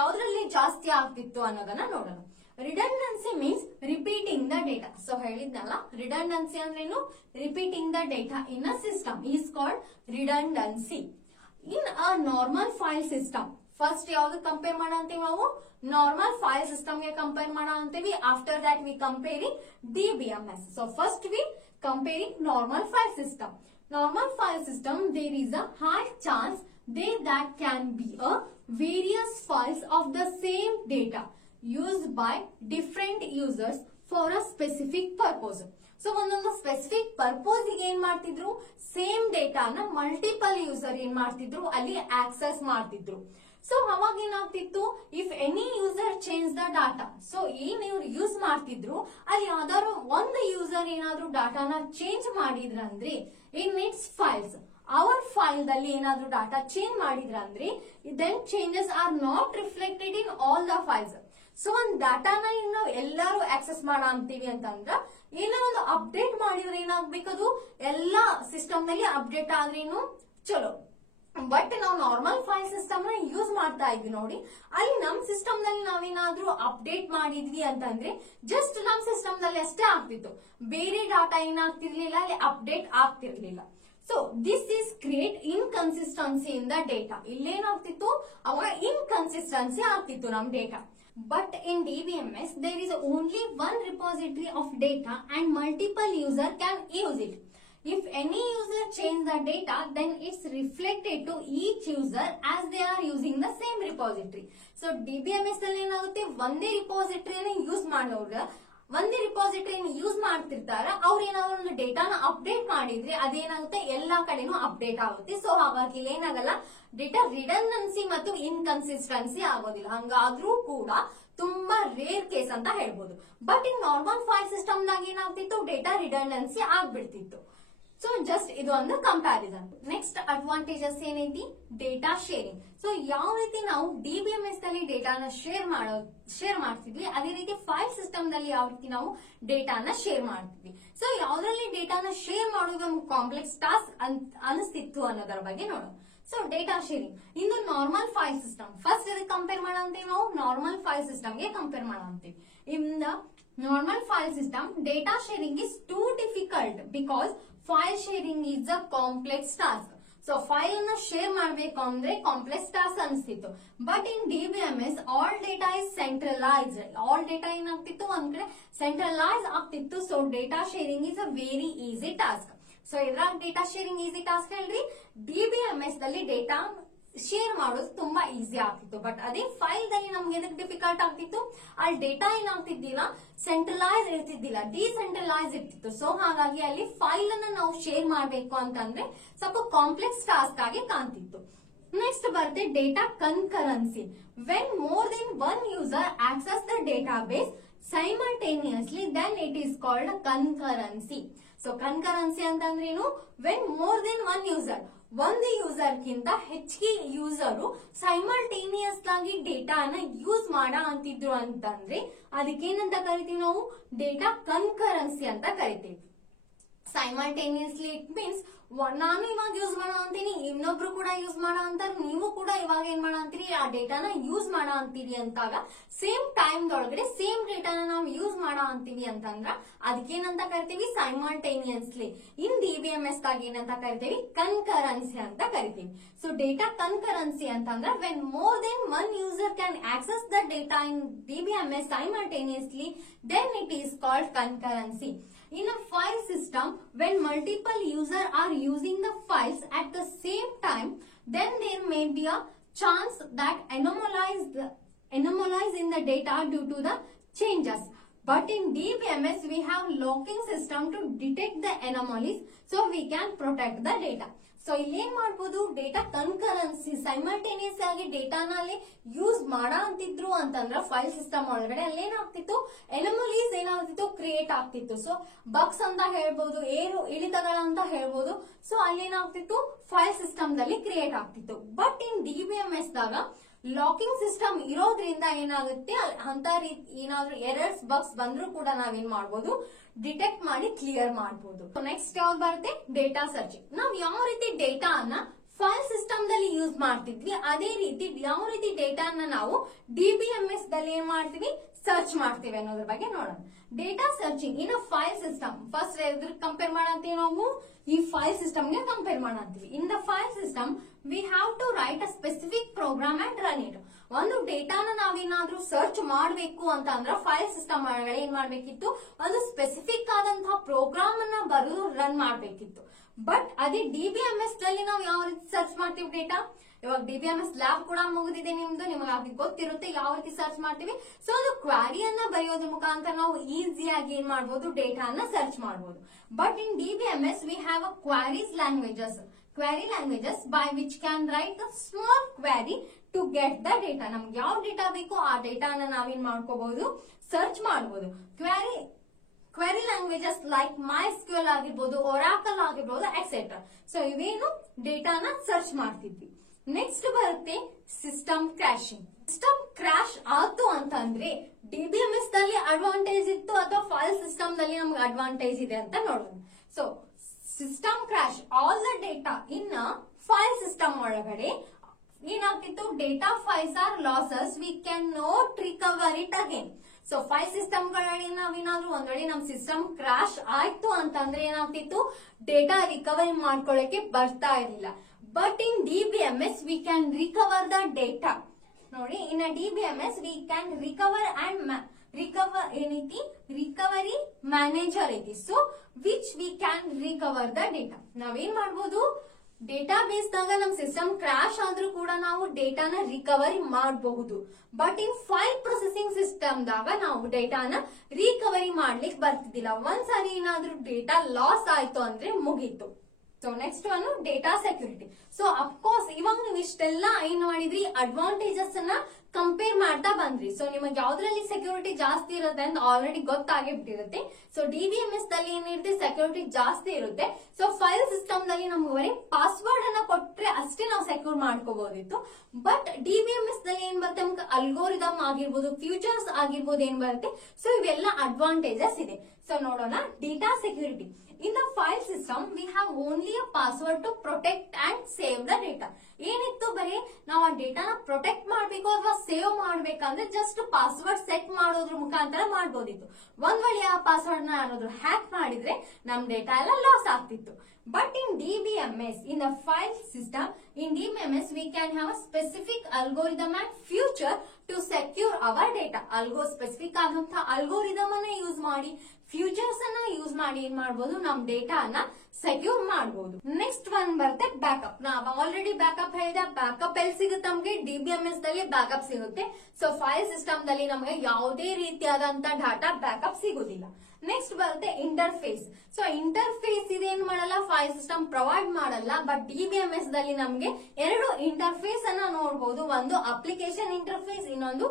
ಯಾವ್ದ್ರಲ್ಲಿ ಜಾಸ್ತಿ ಆಗ್ತಿತ್ತು ಅನ್ನೋದನ್ನ ನೋಡೋಣ. Redundancy means repeating the data. So ಹೇಳಿದ್ನಲ್ಲ, ರಿಡಂಡೆನ್ಸಿ ಅಂದ್ರೇನು, repeating the data in a system is called redundancy. In a normal file system, first ಯಾವ್ದು ಕಂಪೇರ್ ಮಾಡೋ ಅಂತೀವಿ ನಾವು, ನಾರ್ಮಲ್ ಫೈಲ್ ಸಿಸ್ಟಮ್ ಗೆ ಕಂಪೇರ್ ಮಾಡೋ ಅಂತೀವಿ. After that we comparing DBMS. So first we comparing normal file system. Normal file system, there is a high chance that can be a various files of the same data used by different users for a specific purpose. So ಒಂದೊಂದು specific purpose ಗೆ ಏನ್ ಮಾಡ್ತಿದ್ರು, same ಡೇಟಾನ multiple user ಏನ್ ಮಾಡ್ತಿದ್ರು, ಅಲ್ಲಿ access ಮಾಡ್ತಿದ್ರು. So ಅವಾಗ ಏನಾಗ್ತಿತ್ತು, if any user change the data, so ಏನ್ ಇವ್ರು ಯೂಸ್ ಮಾಡ್ತಿದ್ರು ಅಲ್ಲಿ ಯಾವ್ದಾದ್ರು ಒಂದು ಯೂಸರ್ ಏನಾದ್ರು ಡಾಟಾನ ಚೇಂಜ್ ಮಾಡಿದ್ರಂದ್ರೆ ಇನ್ ಇಟ್ಸ್ ಫೈಲ್ಸ್, ಅವರ್ ಫೈಲ್ ದಲ್ಲಿ ಏನಾದ್ರು ಡಾಟಾ ಚೇಂಜ್ ಮಾಡಿದ್ರಂದ್ರೆ then changes are not reflected in all the files. So ಒಂದ್ ಡಾಟಾನ ನಾವು ಎಲ್ಲಾರು ಆಕ್ಸೆಸ್ ಮಾಡ ಅಂತೀವಿ ಅಂತಂದ್ರ ಏನೋ ಒಂದು ಅಪ್ಡೇಟ್ ಮಾಡಿದ್ರೆ ಏನಾಗ್ಬೇಕದು ಎಲ್ಲಾ ಸಿಸ್ಟಮ್ ನಲ್ಲಿ ಅಪ್ಡೇಟ್ ಆದ್ರೇನು ಚಲೋ. ಬಟ್ ನಾವು ನಾರ್ಮಲ್ ಫೈಲ್ ಸಿಸ್ಟಮ್ ನ ಯೂಸ್ ಮಾಡ್ತಾ ಇದ್ವಿ ನೋಡಿ, ಅಲ್ಲಿ ನಮ್ ಸಿಸ್ಟಮ್ ನಲ್ಲಿ ನಾವೇನಾದ್ರೂ ಅಪ್ಡೇಟ್ ಮಾಡಿದ್ವಿ ಅಂತಂದ್ರೆ ಜಸ್ಟ್ ನಮ್ ಸಿಸ್ಟಮ್ ನಲ್ಲಿ ಅಷ್ಟೇ ಆಗ್ತಿತ್ತು, ಬೇರೆ ಡಾಟಾ ಏನಾಗ್ತಿರ್ಲಿಲ್ಲ, ಅಲ್ಲಿ ಅಪ್ಡೇಟ್ ಆಗ್ತಿರ್ಲಿಲ್ಲ. So this is create inconsistency in the data. ಇಲ್ಲೇನಾಗ್ತಿತ್ತು, ಅವಾಗ ಇನ್ಕನ್ಸಿಸ್ಟೆನ್ಸಿ ಆಗ್ತಿತ್ತು ನಮ್ data. But in DBMS, there is only one repository of data and multiple users can use it. If any user change the data, then it's reflected to each user as they are using the same repository. So DBMS ಅಲ್ಲಿ ಏನಾಗುತ್ತೆ, ಒಂದೇ ರಿಪೋಸಿಟರಿಯನ್ನು use ಮಾಡೋರು ಒಂದೇ ರಿಪಾಸಿಟರಿನ use ಮಾಡ್ತಿರ್ತಾರ, ಅವ್ರ ಏನಾದ್ರು ಒಂದು ಡೇಟಾನ update ಮಾಡಿದ್ರೆ ಅದೇನಾಗುತ್ತೆ, ಎಲ್ಲಾ ಕಡೆನೂ ಅಪ್ಡೇಟ್ ಆಗುತ್ತೆ. ಸೊ ಹಾಗಾಗಿ ಏನಾಗಲ್ಲ, ಡೇಟಾ ರಿಡಂಡೆನ್ಸಿ ಮತ್ತು ಇನ್ಕನ್ಸಿಸ್ಟೆನ್ಸಿ ಆಗೋದಿಲ್ಲ. ಹಂಗಾದ್ರೂ ಕೂಡ ತುಂಬಾ ರೇರ್ ಕೇಸ್ ಅಂತ ಹೇಳ್ಬೋದು. But in normal file system ದಾಗ ಏನಾಗ್ತಿತ್ತು, ಡೇಟಾ ರಿಡಂಡೆನ್ಸಿ ಆಗ್ಬಿಡ್ತಿತ್ತು. ಸೊ ಜಸ್ಟ್ ಇದು ಒಂದು ಕಂಪ್ಯಾರಿಸನ್. ನೆಕ್ಸ್ಟ್ ಅಡ್ವಾಂಟೇಜಸ್ ಏನೈತಿ, ಡೇಟಾ ಶೇರಿಂಗ್. ಸೊ ಯಾವ ರೀತಿ ನಾವು DBMS ದಲ್ಲಿ ಡೇಟಾನ ಶೇರ್ ಮಾಡ್ತಿದ್ವಿ, ಅದೇ ರೀತಿ ಫೈಲ್ ಸಿಸ್ಟಮ್ ದಲ್ಲಿ ಯಾವ ರೀತಿ ನಾವು ಡೇಟಾನ ಶೇರ್ ಮಾಡ್ತಿದ್ವಿ. ಸೊ ಯಾವ್ದ್ರಲ್ಲಿ ಡೇಟಾನ ಶೇರ್ ಮಾಡೋದು ಕಾಂಪ್ಲೆಕ್ಸ್ ಟಾಸ್ಕ್ ಅನಿಸ್ತಿತ್ತು ಅನ್ನೋದರ ಬಗ್ಗೆ ನೋಡೋಣ. ಸೊ ಡೇಟಾ ಶೇರಿಂಗ್ ಇನ್ನು ನಾರ್ಮಲ್ ಫೈಲ್ ಸಿಸ್ಟಮ್, ಫಸ್ಟ್ ಇದಕ್ಕೆ ಕಂಪೇರ್ ಮಾಡಂತೀವಿ ನಾವು, ನಾರ್ಮಲ್ ಫೈಲ್ ಸಿಸ್ಟಮ್ ಗೆ ಕಂಪೇರ್ ಮಾಡಂತೀವಿ. In the normal file system data sharing is too difficult because file sharing is a complex task. So file ಅನ್ನ share ಮಾಡಬೇಕು ಅಂದ್ರೆ complex task ಅನಿಸ್ತಿತ್ತು. But in DBMS all data is centralised. All data ಏನಾಗ್ತಿತ್ತು, ಒಂದ್ ಕಡೆ centralise ಆಗ್ತಿತ್ತು. So data sharing is a very easy task. So ಇದ್ರಾಗ data sharing easy task ಹೇಳ್ರಿ, DBMS ದಲ್ಲಿ ಡೇಟಾ ಶೇರ್ ಮಾಡೋದು ತುಂಬಾ ಈಸಿ ಆಗ್ತಿತ್ತು. ಬಟ್ ಅದೇ ಫೈಲ್ ದಲ್ಲಿ ನಮ್ಗೆ ಎದಕ್ಕೆ ಡಿಫಿಕಲ್ಟ್ ಆಗ್ತಿತ್ತು, ಅಲ್ಲಿ ಡೇಟಾ ಏನಾಗ್ತಿದ್ದಿಲ್ಲ, ಸೆಂಟ್ರಲೈಸ್ ಇರ್ತಿದ್ದಿಲ್ಲ, ಡಿಸೆಂಟ್ರಲೈಸ್ ಇರ್ತಿತ್ತು. ಸೊ ಹಾಗಾಗಿ ಅಲ್ಲಿ ಫೈಲ್ ಅನ್ನ ನಾವು ಶೇರ್ ಮಾಡಬೇಕು ಅಂತಂದ್ರೆ ಸ್ವಲ್ಪ ಕಾಂಪ್ಲೆಕ್ಸ್ ಟಾಸ್ಕ್ ಆಗಿ ಕಾಣ್ತಿತ್ತು. ನೆಕ್ಸ್ಟ್ ಬರುತ್ತೆ data concurrency. When more than one user access the database simultaneously then it is called concurrency. So concurrency ಅಂತಂದ್ರೇನು, when more than one user, ಒಂದು ಯೂಸರ್ ಗಿಂತ ಹೆಚ್ಚಿಗೆ ಯೂಸರು ಸೈಮಲ್ಟೇನಿಯಸ್ ಆಗಿ ಡೇಟಾನ ಯೂಸ್ ಅಂತಿದ್ರು ಅಂತಂದ್ರೆ ಅದಕ್ಕೇನಂತ ಕರಿತೀವಿ ನಾವು, ಡೇಟಾ ಕನ್ಕರೆನ್ಸಿ ಅಂತ ಕರಿತೀವಿ. ಸೈಮಲ್ಟೇನಿಯಸ್ಲಿ ಇಟ್ ಮೀನ್ಸ್ ನಾನು ಇವಾಗ ಯೂಸ್ ಮಾಡೋ ಅಂತೀನಿ, ಇನ್ನೊಬ್ರು ಕೂಡ ಯೂಸ್ ಮಾಡೋ ಅಂತಾರೆ, ನೀವು ಕೂಡ ಇವಾಗ ಏನ್ ಮಾಡೋ ಅಂತೀರಿ, ಆ ಡೇಟಾನ ಯೂಸ್ ಮಾಡೋ ಅಂತೀರಿ ಅಂತಾಗ ಸೇಮ್ ಟೈಮ್ ದೊಳಗಡೆ ಸೇಮ್ ಡೇಟಾನ ನಾವು ಯೂಸ್ ಮಾಡೋ ಅಂತೀವಿ ಅಂತಂದ್ರ ಅದಕ್ಕೇನಂತ ಕರಿತೀವಿ, ಸೈಮಲ್ಟೇನಿಯಸ್ಲಿ. ಇನ್ DBMS ದಾಗ ಏನಂತ ಕರಿತೀವಿ, ಕನ್ಕರೆನ್ಸಿ ಅಂತ ಕರಿತೀವಿ. ಸೊ ಡೇಟಾ ಕನ್ಕರೆನ್ಸಿ ಅಂತಂದ್ರ when more than one user can access the data in DBMS simultaneously then it is called concurrency. In a file system, when multiple users are using the files at the same time, then there may be a chance that anomalies in the data due to the changes. But in DBMS, we have locking system to detect the anomalies, so we can protect the data. So ಇಲ್ಲೇನ್ ಮಾಡ್ಬೋದು, data concurrency simultaneous ಆಗಿ ಡೇಟಾನಲ್ಲಿ use ಅಂತಿದ್ರು ಅಂತಂದ್ರ file system ಒಳಗಡೆ ಅಲ್ಲೇನಾಗ್ತಿತ್ತು, ಎನಮಲೀಸ್ ಏನಾಗ್ತಿತ್ತು, create ಆಗ್ತಿತ್ತು. So bugs ಅಂತ ಹೇಳ್ಬೋದು, ಇಳಿತಗಳ ಅಂತ ಹೇಳ್ಬೋದು. ಸೊ ಅಲ್ಲೇನಾಗ್ತಿತ್ತು, ಫೈಲ್ ಸಿಸ್ಟಮ್ ದಲ್ಲಿ ಕ್ರಿಯೇಟ್ ಆಗ್ತಿತ್ತು. ಬಟ್ ಇನ್ DBMS ದಾಗ ಲಾಕಿಂಗ್ ಸಿಸ್ಟಮ್ ಇರೋದ್ರಿಂದ ಏನಾಗುತ್ತೆ, ಅಂತ ಏನಾದ್ರೂ ಎರರ್ಸ್ ಬಗ್ಸ್ ಬಂದ್ರೂ ಕೂಡ ನಾವೇನ್ ಮಾಡ್ಬೋದು, ಡಿಟೆಕ್ಟ್ ಮಾಡಿ ಕ್ಲಿಯರ್ ಮಾಡಬಹುದು. ನೆಕ್ಸ್ಟ್ ಯಾವ್ದು ಬರುತ್ತೆ, ಡೇಟಾ ಸರ್ಚಿಂಗ್. ನಾವ್ ಯಾವ ರೀತಿ ಡೇಟಾನ ಫೈಲ್ ಸಿಸ್ಟಮ್ ದಲ್ಲಿ ಯೂಸ್ ಮಾಡ್ತಿದ್ವಿ, ಅದೇ ರೀತಿ ಯಾವ ರೀತಿ ಡೇಟಾನ ನಾವು DBMS ದಲ್ಲಿ ಏನ್ ಮಾಡ್ತೀವಿ, ಸರ್ಚ್ ಮಾಡ್ತೀವಿ ಅನ್ನೋದ್ರ ಬಗ್ಗೆ ನೋಡೋಣ. Data searching in a file system, first ಎದ್ರ ಕಂಪೇರ್ ಮಾಡಂತೀವಿ ನಾವು, ಈ ಫೈಲ್ ಸಿಸ್ಟಮ್ ಗೆ ಕಂಪೇರ್ ಮಾಡಂತೀವಿ. In the file system we have to write a specific program and run it. ಒಂದು ಡೇಟಾನ ನಾವೇನಾದ್ರೂ ಸರ್ಚ್ ಮಾಡಬೇಕು ಅಂತ ಅಂದ್ರೆ ಫೈಲ್ ಸಿಸ್ಟಮ್ ಒಳಗಡೆ ಏನ್ ಮಾಡ್ಬೇಕಿತ್ತು, ಒಂದು ಸ್ಪೆಸಿಫಿಕ್ ಆದಂತಹ ಪ್ರೋಗ್ರಾಮ್ ಅನ್ನ ಬರೆದು ರನ್ ಮಾಡ್ಬೇಕಿತ್ತು. ಬಟ್ ಅದೇ DBMS ನಲ್ಲಿ ನಾವು ಯಾವ ರೀತಿ ಸರ್ಚ್ ಮಾಡ್ತೀವಿ ಡೇಟಾ, ಇವಾಗ DBMS ಲ್ಯಾಬ್ ಕೂಡ ಮುಗಿದಿದೆ ನಿಮ್ದು, ನಿಮಗೆ ಆಗಿ ಗೊತ್ತಿರುತ್ತೆ ಯಾವ ರೀತಿ ಸರ್ಚ್ ಮಾಡ್ತೀವಿ. ಸೊ ಅದು ಕ್ವಾರಿಯನ್ನ ಬರೆಯೋದ್ರ ಮುಖಾಂತರ ನಾವು ಈಸಿಯಾಗಿ ಏನ್ ಮಾಡ್ಬೋದು, ಡೇಟಾನ ಸರ್ಚ್ ಮಾಡಬಹುದು. But in DBMS we have a queries languages by which can write a small query to get the data. ನಮ್ಗೆ ಯಾವ ಡೇಟಾ ಬೇಕು ಆ ಡೇಟಾನ ನಾವೇನ್ ಮಾಡ್ಕೋಬಹುದು, ಸರ್ಚ್ ಮಾಡಬಹುದು. ಕ್ವೆರಿ ಲ್ಯಾಂಗ್ವೇಜಸ್ ಲೈಕ್ MySQL ಆಗಿರ್ಬೋದು, Oracle ಆಗಿರ್ಬೋದು, ಎಕ್ಸೆಟ್ರಾ. ಸೊ ಇವೇನು ಡೇಟಾನ ಸರ್ಚ್ ಮಾಡ್ತಿದ್ವಿ. ನೆಕ್ಸ್ಟ್ ಬರುತ್ತೆ ಸಿಸ್ಟಮ್ ಕ್ರಾಶಿಂಗ್. ಸಿಸ್ಟಮ್ ಕ್ರಾಶ್ ಆಯ್ತು ಅಂತಂದ್ರೆ DBMS ದಲ್ಲಿ ಅಡ್ವಾಂಟೇಜ್ ಇತ್ತು ಅಥವಾ ಫೈಲ್ ಸಿಸ್ಟಮ್ ದಲ್ಲಿ ನಮ್ಗೆ ಅಡ್ವಾಂಟೇಜ್ ಇದೆ ಅಂತ ನೋಡೋಣ. So system crash, all the data in file system ಒಳಗಡೆ ಏನಾಗ್ತಿತ್ತು, data files are losses, we can not recover it again. So file system ಗಳಲ್ಲಿ ನಾವೇನಾದ್ರೂ ಒಂದ್ ವೇಳೆ ನಮ್ ಸಿಸ್ಟಮ್ ಕ್ರಾಶ್ ಆಯ್ತು ಅಂತಂದ್ರೆ ಏನಾಗ್ತಿತ್ತು, ಡೇಟಾ ರಿಕವರಿ ಮಾಡ್ಕೊಳ್ಳಕ್ಕೆ ಬರ್ತಾ ಇರಲಿಲ್ಲ. But in DBMS we can recover the data. ನೋಡಿ, ಇನ್ DBMS we can recover and ಏನೈತಿ, ರಿಕವರಿ ಮ್ಯಾನೇಜರ್ ಐತಿ. So which we can recover the data. ನಾವೇನ್ ಮಾಡ್ಬೋದು, ಡೇಟಾಬೇಸ್ ದಾಗ ನಮ್ ಸಿಸ್ಟಮ್ ಕ್ರಾಶ್ ಆದ್ರೂ ಕೂಡ ನಾವು ಡೇಟಾನ ರಿಕವರಿ ಮಾಡಬಹುದು. But in file processing system ದಾಗ ನಾವು ಡೇಟಾನ ರಿಕವರಿ ಮಾಡ್ಲಿಕ್ಕೆ ಬರ್ತಿದ್ದಿಲ್ಲ. ಒಂದ್ಸರಿ ಏನಾದ್ರೂ ಡೇಟಾ ಲಾಸ್ ಆಯ್ತು ಅಂದ್ರೆ ಮುಗೀತು. So next one data security. So of course ಇವಾಗ ನೀವು ಇಷ್ಟೆಲ್ಲ ಏನ್ ಮಾಡಿದ್ರಿ, ಅಡ್ವಾಂಟೇಜಸ್ ಅನ್ನ ಕಂಪೇರ್ ಮಾಡ್ತಾ ಬಂದ್ರಿ. ಸೊ ನಿಮಗೆ ಯಾವ್ದ್ರಲ್ಲಿ ಸೆಕ್ಯೂರಿಟಿ ಜಾಸ್ತಿ ಇರುತ್ತೆ ಅಂತ ಆಲ್ರೆಡಿ ಗೊತ್ತಾಗಿ ಬಿಟ್ಟಿರುತ್ತೆ. ಸೊ DBMS ದಲ್ಲಿ ಏನಿರುತ್ತೆ, ಸೆಕ್ಯೂರಿಟಿ ಜಾಸ್ತಿ ಇರುತ್ತೆ. ಸೊ ಫೈಲ್ ಸಿಸ್ಟಮ್ ದಲ್ಲಿ ನಮ್ಗೆ ಬರೀ ಪಾಸ್ವರ್ಡ್ ಅನ್ನ ಕೊಟ್ರೆ ಅಷ್ಟೇ ನಾವು ಸೆಕ್ಯೂರ್ ಮಾಡ್ಕೋಬಹುದಿತ್ತು. ಬಟ್ DBMS ದಲ್ಲಿ ಏನ್ ಬರುತ್ತೆ, ನಮ್ಗೆ ಅಲ್ಗೋರಿದಮ್ ಆಗಿರ್ಬೋದು, ಫ್ಯೂಚರ್ಸ್ ಆಗಿರ್ಬೋದು ಏನ್ ಬರುತ್ತೆ. ಸೊ ಇವೆಲ್ಲ ಅಡ್ವಾಂಟೇಜಸ್ ಇದೆ. ಸೊ ನೋಡೋಣ data security. In the file system, we have only a password to protect and save the data. ಏನಿತ್ತು, ಬರೀ ನಾವು ಆ ಡೇಟಾನ ಪ್ರೊಟೆಕ್ಟ್ ಮಾಡಬೇಕು ಅಥವಾ ಸೇವ್ ಮಾಡ್ಬೇಕಂದ್ರೆ ಜಸ್ಟ್ ಪಾಸ್ವರ್ಡ್ ಸೆಟ್ ಮಾಡೋದ್ರ ಮುಖಾಂತರ ಮಾಡಬಹುದಿತ್ತು. ಒಂದ್ ವೇಳೆ ಆ ಪಾಸ್ವರ್ಡ್ ನ ಯಾರಾದ್ರೂ ಹ್ಯಾಕ್ ಮಾಡಿದ್ರೆ ನಮ್ ಡೇಟಾ ಎಲ್ಲ ಲಾಸ್ ಆಗ್ತಿತ್ತು. But in DBMS, in the file system, in DBMS we can have a specific algorithm and feature to secure our data. Specific ಆದಂತ ಅಲ್ಗೋರಿದಮ್ ಅನ್ನ ಯೂಸ್ ಮಾಡಿ, ಫ್ಯೂಚರ್ಸ್ ಅನ್ನ ಯೂಸ್ ಮಾಡಿ ಏನ್ ಮಾಡಬಹುದು, ನಮ್ ಡೇಟಾನ ಸೆಕ್ಯೂರ್ ಮಾಡಬಹುದು. ನೆಕ್ಸ್ಟ್ ಒನ್ ಬರುತ್ತೆ ಬ್ಯಾಕಪ್. ನಾವು ಆಲ್ರೆಡಿ ಬ್ಯಾಕಪ್ ಹೇಳಿದೆ. ಬ್ಯಾಕಪ್ ಎಲ್ಲಿ ಸಿಗುತ್ತೆ ನಮ್ಗೆ, DBMS ದಲ್ಲಿ ಬ್ಯಾಕಪ್ ಸಿಗುತ್ತೆ. ಸೊ ಫೈಲ್ ಸಿಸ್ಟಮ್ ದಲ್ಲಿ ನಮಗೆ ಯಾವುದೇ ರೀತಿಯಾದಂತ ಡಾಟಾ ಬ್ಯಾಕಪ್ ಸಿಗುದಿಲ್ಲ. ನೆಕ್ಸ್ಟ್ ಬರುತ್ತೆ ಇಂಟರ್ಫೇಸ್. ಸೊ ಇಂಟರ್ಫೇಸ್ ಇದೇನ್ ಮಾಡಲ್ಲ, ಫೈಲ್ ಸಿಸ್ಟಮ್ ಪ್ರೊವೈಡ್ ಮಾಡಲ್ಲ. ಬಟ್ DBMS ದಲ್ಲಿ ನಮ್ಗೆ ಎರಡು ಇಂಟರ್ಫೇಸ್ ಅನ್ನ ನೋಡಬಹುದು. ಒಂದು ಅಪ್ಲಿಕೇಶನ್ ಇಂಟರ್ಫೇಸ್, ಇನ್ನೊಂದು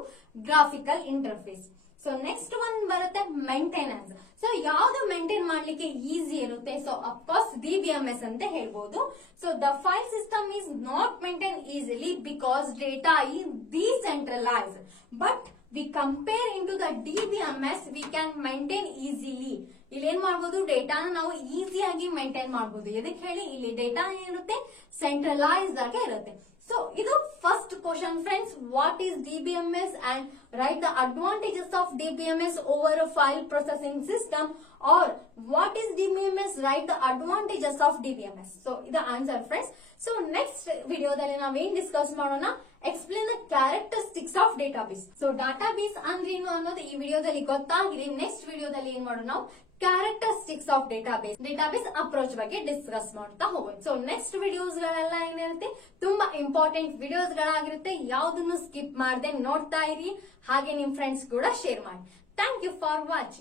graphical interface. So next one ಬರುತ್ತೆ ಮೇಂಟೆನೆನ್ಸ್. ಸೊ ಯಾವ್ದು ಮೇಂಟೈನ್ ಮಾಡ್ಲಿಕ್ಕೆ ಈಸಿ ಇರುತ್ತೆ, ಸೊ ಅಫ್ಕೋರ್ಸ್ DBMS ಅಂತ ಹೇಳ್ಬೋದು. So the file system is not maintain easily because data is decentralized. But we compare in to the DBMS we can maintain easily. ಇಲ್ಲಿ ಏನ್ ಮಾಡಬಹುದು, ಡೇಟಾನ ನಾವು ಈಸಿಯಾಗಿ ಮೇಂಟೈನ್ ಮಾಡಬಹುದು. ಎದಕ್ಕೆ ಹೇಳಿ, ಇಲ್ಲಿ ಡೇಟಾ ಏನಿರುತ್ತೆ ಸೆಂಟ್ರಲೈಸ್ಡ್ ಆಗಿ ಇರುತ್ತೆ. ಸೊ ಇದು first question friends, what is DBMS and write the advantages of DBMS over a file processing system, or what is DBMS, write the advantages of DBMS. So ಇದು answer friends. So next ವಿಡಿಯೋದಲ್ಲಿ ನಾವೇನ್ discuss ಮಾಡೋಣ, explain the characteristics of database. So database ಅಂದ್ರೇನು ಅನ್ನೋದು ಈ ವಿಡಿಯೋದಲ್ಲಿ ಗೊತ್ತಾಗಿದೆ. Next ವಿಡಿಯೋದಲ್ಲಿ ಏನ್ ಮಾಡೋಣ, ನಾವು ಕ್ಯಾರೆಕ್ಟರಿಸ್ಟಿಕ್ಸ್ ಆಫ್ ಡೇಟಾಬೇಸ್ ಅಪ್ರೋಚ್ ಬಗ್ಗೆ ಡಿಸ್ಕಸ್ ಮಾಡ್ತಾ ಹೋಗೋಣ. ಸೊ ನೆಕ್ಸ್ಟ್ ವಿಡಿಯೋಸ್ ಗಳೆಲ್ಲ ಏನಿರುತ್ತೆ, ತುಂಬಾ ಇಂಪಾರ್ಟೆಂಟ್ ವಿಡಿಯೋಸ್ ಗಳಾಗಿರುತ್ತೆ. ಯಾವ್ದನ್ನು ಸ್ಕಿಪ್ ಮಾಡದೆ ನೋಡ್ತಾ ಇರಿ. ಹಾಗೆ ನಿಮ್ ಫ್ರೆಂಡ್ಸ್ ಕೂಡ ಶೇರ್ ಮಾಡಿ. Thank you for watching.